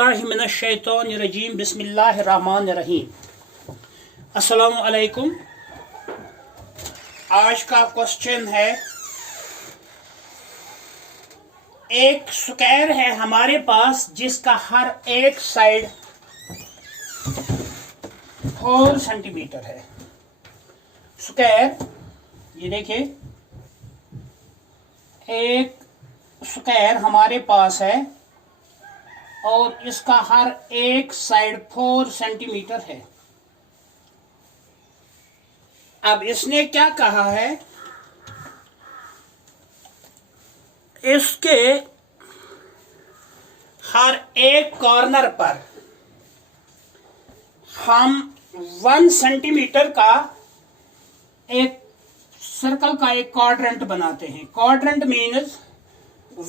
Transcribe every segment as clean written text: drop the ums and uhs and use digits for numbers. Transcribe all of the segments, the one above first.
औज़ुबिल्लाहिमिनश्शैतानिर्रजीम बिस्मिल्लाहिर्रहमानिर्रहीम। अस्सलामु अलैकुम। आज का क्वेश्चन है, एक स्क्वायर है हमारे पास जिसका हर एक साइड 4 सेंटीमीटर है। स्क्वायर, ये देखिए, एक स्क्वायर हमारे पास है और इसका हर एक साइड 4 सेंटीमीटर है। अब इसने क्या कहा है, इसके हर एक कॉर्नर पर हम 1 सेंटीमीटर का एक सर्कल का एक क्वाड्रेंट बनाते हैं। Quadrant means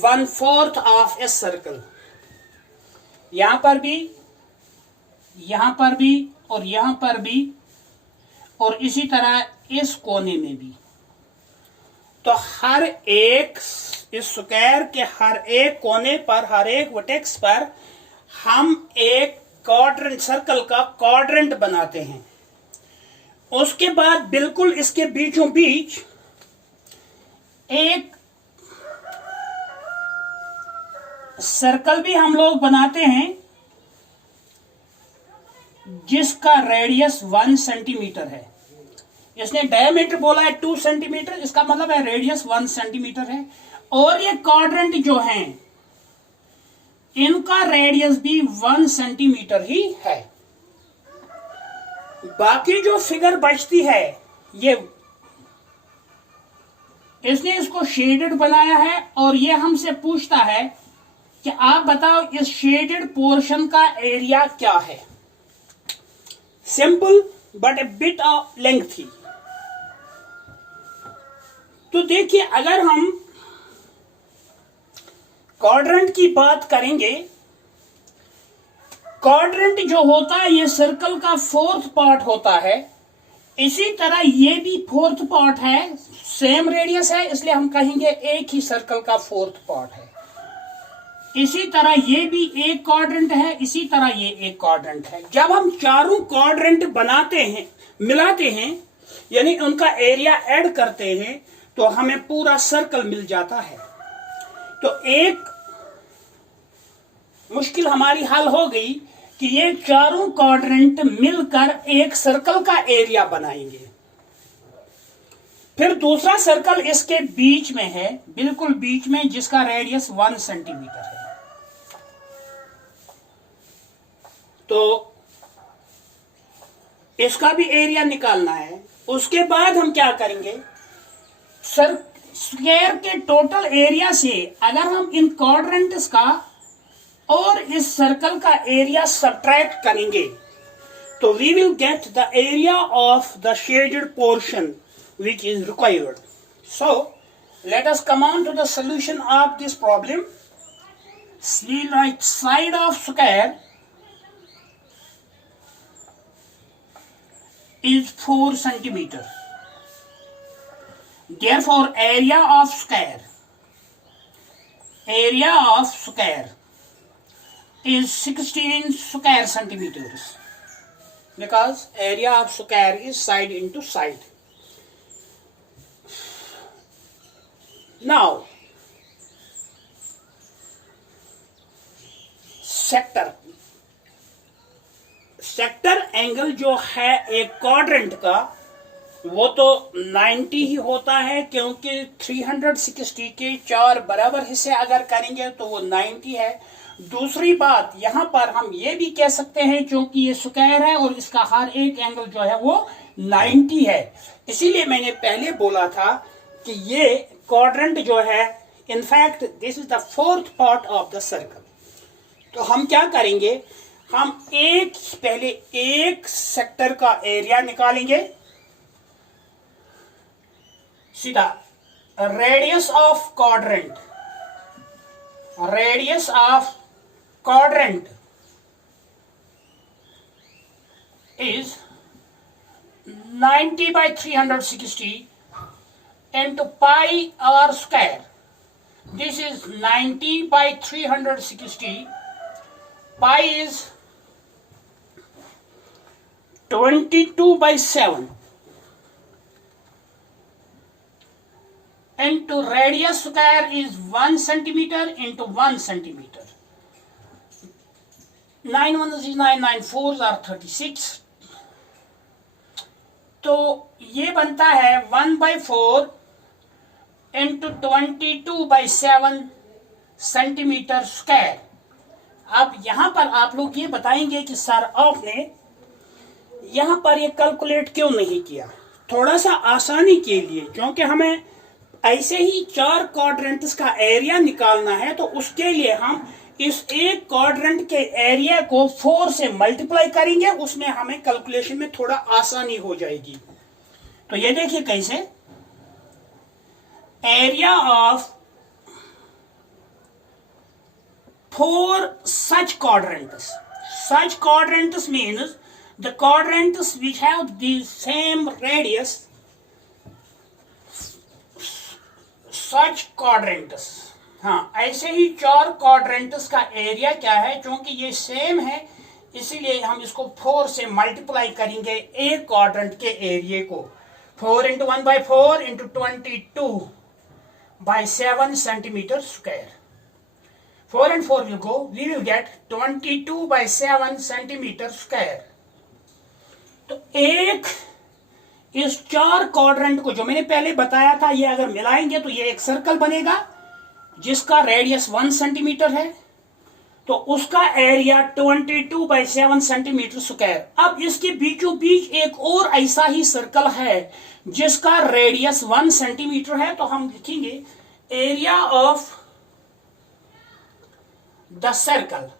1/4 of a circle. यहां पर भी, यहां पर भी और यहां पर भी, और इसी तरह इस कोने में भी। तो हर एक इस स्क्वायर के हर एक कोने पर, हर एक वर्टेक्स पर हम एक क्वाड्रेंट, सर्कल का क्वाड्रेंट बनाते हैं। उसके बाद बिल्कुल इसके बीचों बीच एक सर्कल भी हम लोग बनाते हैं जिसका रेडियस 1 सेंटीमीटर है। इसने डायमीटर बोला है 2 सेंटीमीटर, इसका मतलब है रेडियस 1 सेंटीमीटर है। और ये क्वाड्रेंट जो हैं, इनका रेडियस भी 1 सेंटीमीटर ही है। बाकी जो फिगर बचती है, ये इसने इसको शेडेड बनाया है और ये हमसे पूछता है कि आप बताओ इस शेडेड पोर्शन का एरिया क्या है। Simple but A bit of lengthy. तो देखिए, अगर हम क्वाड्रेंट की बात करेंगे, क्वाड्रेंट जो होता है ये सर्कल का 4th पार्ट होता है। इसी तरह ये भी 4th पार्ट है, सेम रेडियस है, इसलिए हम कहेंगे एक ही सर्कल का 4th पार्ट है। इसी तरह ये भी एक क्वाड्रेंट है, इसी तरह ये एक क्वाड्रेंट है। जब हम चारों क्वाड्रेंट बनाते हैं, मिलाते हैं, यानी उनका एरिया ऐड करते हैं, तो हमें पूरा सर्कल मिल जाता है। तो एक मुश्किल हमारी हल हो गई कि ये चारों क्वाड्रेंट मिलकर एक सर्कल का एरिया बनाएंगे। फिर दूसरा सर्कल इसके बीच में है, बिल्कुल बीच में, जिसका रेडियस 1 सेंटीमीटर है। तो इसका भी एरिया निकालना है। उसके बाद हम क्या करेंगे, स्क्वायर के टोटल एरिया से अगर हम इन क्वाड्रेंट्स का और इस सर्कल का एरिया सब्ट्रैक्ट करेंगे, तो we will get the area of the shaded portion which is required. So let us come on to the solution of this problem. We write side of square is 4 centimeter. Therefore area of square is 16 square centimeters, because area of square is side into side. Now sector angle जो है एक quadrant का, वो तो 90 ही होता है, क्योंकि 360 के 4 बराबर हिस्से अगर करेंगे तो वो 90 है। दूसरी बात, यहां पर हम ये भी कह सकते हैं, क्योंकि ये स्क्वायर है और इसका हर एक एंगल जो है वो 90 है। इसीलिए मैंने पहले बोला था कि ये क्वाड्रेंट जो है, in fact this is the 4th part of the circle. तो हम क्या करेंगे, हम पहले एक सेक्टर का एरिया निकालेंगे। सीधा radius of quadrant is 90 by 360 into pi r square. This is 90 by 360 pi is 22/7 into radius square is 1 centimeter into 1 centimeter. 9 1s is 9, 9 4s are 36. तो ये बनता है 1/4 इंटू 22/7 सेंटीमीटर स्क्वायर। अब यहां पर आप लोग ये बताएंगे कि सर आपने यहां पर ये कैलकुलेट क्यों नहीं किया? थोड़ा सा आसानी के लिए, क्योंकि हमें ऐसे ही 4 क्वाड्रेंट्स का एरिया निकालना है, तो उसके लिए हम इस एक क्वाड्रेंट के एरिया को 4 से मल्टीप्लाई करेंगे, उसमें हमें कैलकुलेशन में थोड़ा आसानी हो जाएगी। तो ये देखिए कैसे, area of 4 such quadrants means the quadrants which have the same radius, such quadrants। हाँ, ऐसे ही 4 क्वाड्रेंट्स का एरिया क्या है, क्योंकि ये सेम है इसीलिए हम इसको 4 से मल्टीप्लाई करेंगे एक क्वाड्रेंट के एरिया को। 4 into 1/4 into 22/7 centimeter square. 4 and 4 will go, we will get 22/7 centimeter square. तो एक इस 4 क्वाड्रेंट को जो मैंने पहले बताया था, ये अगर मिलाएंगे तो ये एक सर्कल बनेगा जिसका रेडियस 1 सेंटीमीटर है, तो उसका एरिया 22/7 सेंटीमीटर स्क्वायर। अब इसके बीचों बीच एक और ऐसा ही सर्कल है जिसका रेडियस 1 सेंटीमीटर है, तो हम लिखेंगे एरिया ऑफ द सर्कल।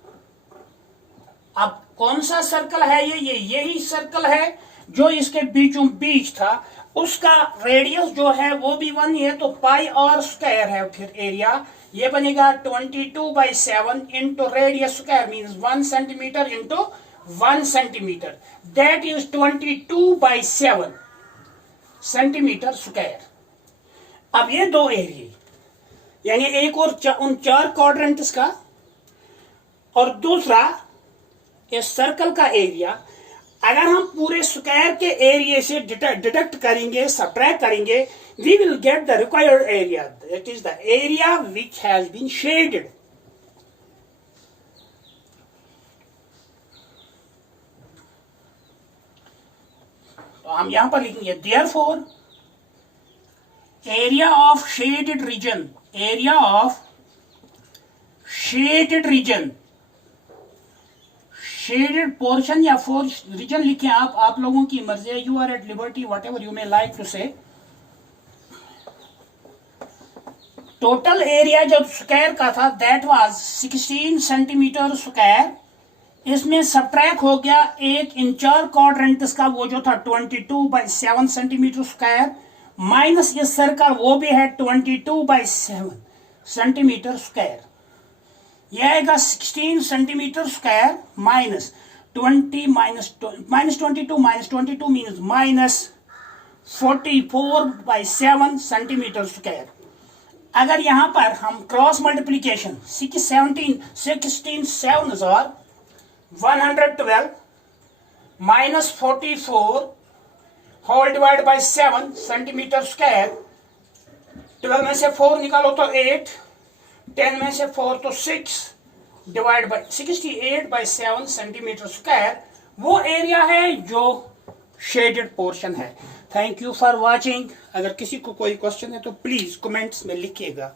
अब कौन सा सर्कल है ये यही सर्कल है जो इसके बीचों बीच था, उसका रेडियस जो है वो भी 1 है, तो पाई और स्क्वायर है, फिर एरिया ये बनेगा 22/7 into radius square means 1 centimetre into 1 centimetre, that is 22/7 centimetre square. अब ये दो एरिया, यानी एक और उन 4 क्वाड्रेंट्स का और दूसरा इस सर्कल का एरिया, अगर हम पूरे स्क्वायर के एरिया से डिडक्ट करेंगे, सब्ट्रैक्ट करेंगे, we will get the required area, that is the area which has been shaded. तो हम यहां पर लिखेंगे therefore area of shaded region, area of shaded region, shaded portion या फोर रीजन लिखें आप लोगों की मर्जी है, you are at liberty whatever you may like to say. Total area जो स्क्वायर का था दैट वाज 16 सेंटीमीटर स्क्वायर, इसमें सब्ट्रैक्ट हो गया एक इन 4 क्वाड्रेंट्स का वो जो था 22/7 सेंटीमीटर स्क्वायर, माइनस ये सर्कल वो भी है 22/7 सेंटीमीटर स्क्वायर। यह आएगा 16 centimetre square minus 22 minus 22 means minus 44/7 centimetre square. अगर यहां पर हम क्रॉस मल्टीप्लीकेशन 16 7 और 112 minus 44 whole divide by 7 centimetre square, 12 में से 4 निकालो तो 8, 10 में से 4 तो 6 डिवाइड बाय 68/7 सेंटीमीटर स्क्वायर, वो एरिया है जो शेडेड पोर्शन है। Thank you for watching. अगर किसी को कोई क्वेश्चन है तो प्लीज कमेंट्स में लिखिएगा।